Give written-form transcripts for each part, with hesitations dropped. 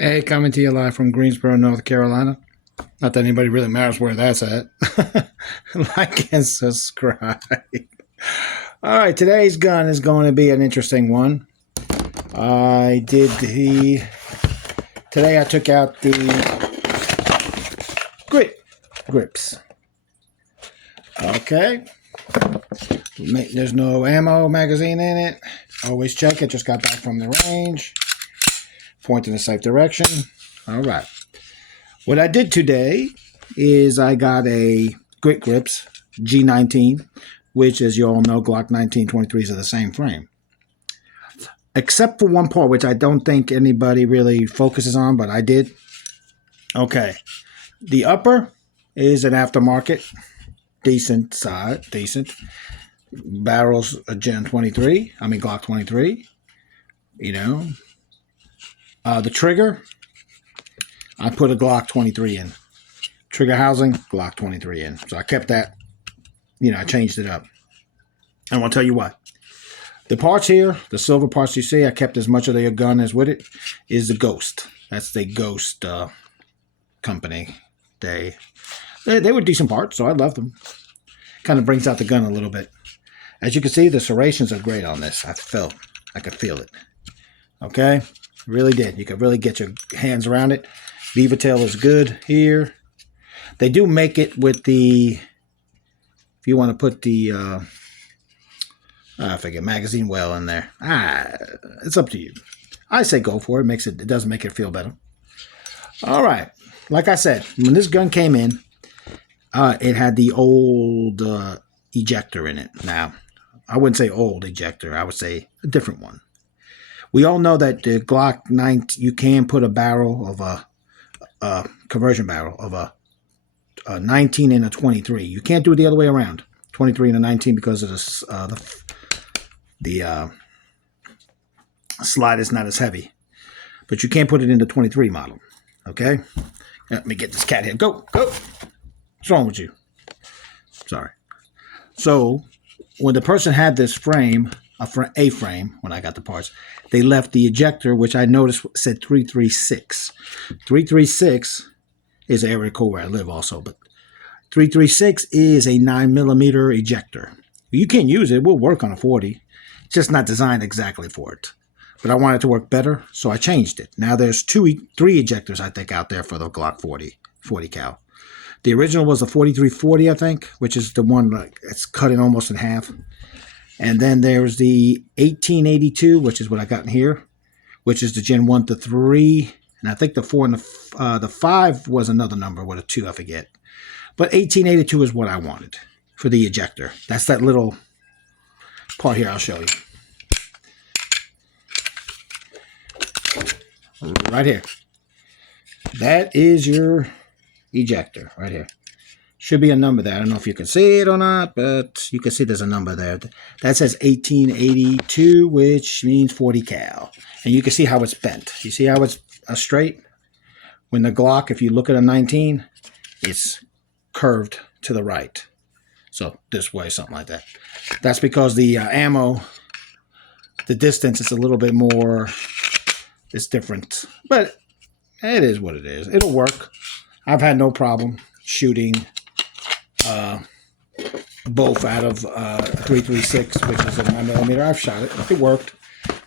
Hey, coming to you live from Greensboro, North Carolina. Not that anybody really matters where that's at. Like and subscribe. All right, today's gun is going to be an interesting one. Today I took out the grips. Okay. There's no ammo magazine in it. Always check it. Just got back from the range. Point in the safe direction. All right. What I did today is I got a grips G19, which, as you all know, Glock 1923s are the same frame. Except for one part, which I don't think anybody really focuses on, but I did. Okay. The upper is an aftermarket. Decent size. Decent. Barrels a Glock 23. You know. The trigger, I put a Glock 23 in. Trigger housing, Glock 23 in. So I kept that, I changed it up. And I want to tell you what. The parts here, the silver parts you see, I kept as much of the gun as with it, is the Ghost. That's the Ghost company. They were decent parts, so I loved them. Kind of brings out the gun a little bit. As you can see, the serrations are great on this. I could feel it. Okay? Really did. You could really get your hands around it. Beaver tail is good here. They do make it with the, if you want to put the, I forget, magazine well in there. It's up to you. I say go for it. It does make it feel better. All right. Like I said, when this gun came in, it had the old ejector in it. Now, I wouldn't say old ejector. I would say a different one. We all know that the Glock 9, you can put a barrel of a conversion barrel of a 19 and a 23. You can't do it the other way around. 23 and a 19 because of the slide is not as heavy. But you can't put it in the 23 model. Okay? Let me get this cat here. Go. What's wrong with you? Sorry. So, when the person had this frame, a frame, when I got the parts, they left the ejector, which I noticed said 336. 336 is an area code where I live also, but 336 is a 9mm ejector. You can use it. It will work on a 40. It's just not designed exactly for it. But I wanted it to work better, so I changed it. Now there's three ejectors, I think, out there for the Glock 40 cal. The original was the 4340, I think, which is the one that's cut in almost in half. And then there's the 1882, which is what I got in here, which is the Gen 1 to 3. And I think the 4 and the 5 was another number with a 2, I forget. But 1882 is what I wanted for the ejector. That's that little part here I'll show you. Right here. That is your ejector right here. Should be a number there. I don't know if you can see it or not, but you can see there's a number there. That says 1882, which means 40 cal. And you can see how it's bent. You see how it's straight? When the Glock, if you look at a 19, it's curved to the right. So this way, something like that. That's because the ammo, the distance is a little bit more, it's different. But it is what it is. It'll work. I've had no problem shooting both out of 336, which is a 9mm. I've shot it. It worked.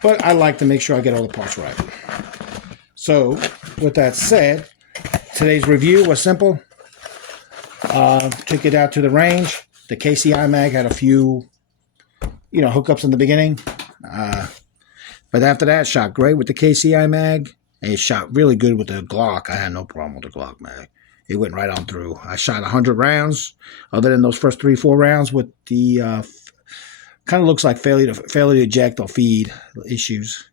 But I like to make sure I get all the parts right. So, with that said, today's review was simple. Took it out to the range. The KCI mag had a few, hookups in the beginning. But after that, shot great with the KCI mag. And it shot really good with the Glock. I had no problem with the Glock mag. It went right on through. I shot 100 rounds, other than those first 3-4 rounds with the kind of looks like failure to eject or feed issues.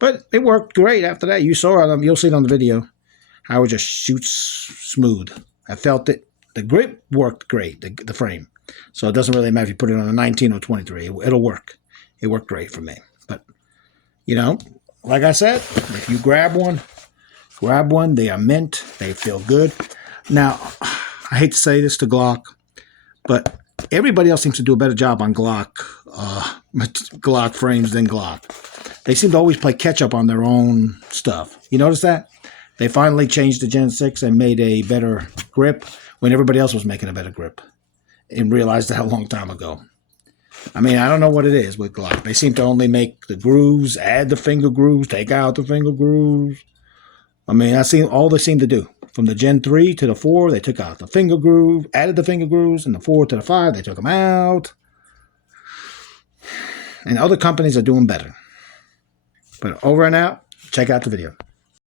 But it worked great after that. You saw it. You'll see it on the video. How it just shoots smooth. I felt it. The grip worked great, the frame. So it doesn't really matter if you put it on a 19 or 23. It'll work. It worked great for me. But, like I said, if you grab one. They are mint. They feel good. Now, I hate to say this to Glock, but everybody else seems to do a better job on Glock frames than Glock. They seem to always play catch up on their own stuff. You notice that? They finally changed the Gen 6 and made a better grip when everybody else was making a better grip, and realized that a long time ago. I mean, I don't know what it is with Glock. They seem to only make the grooves, add the finger grooves, take out the finger grooves. I mean, I see all they seem to do. From the Gen 3 to the 4, they took out the finger groove, added the finger grooves, and the 4 to the 5, they took them out. And other companies are doing better. But over and out, check out the video.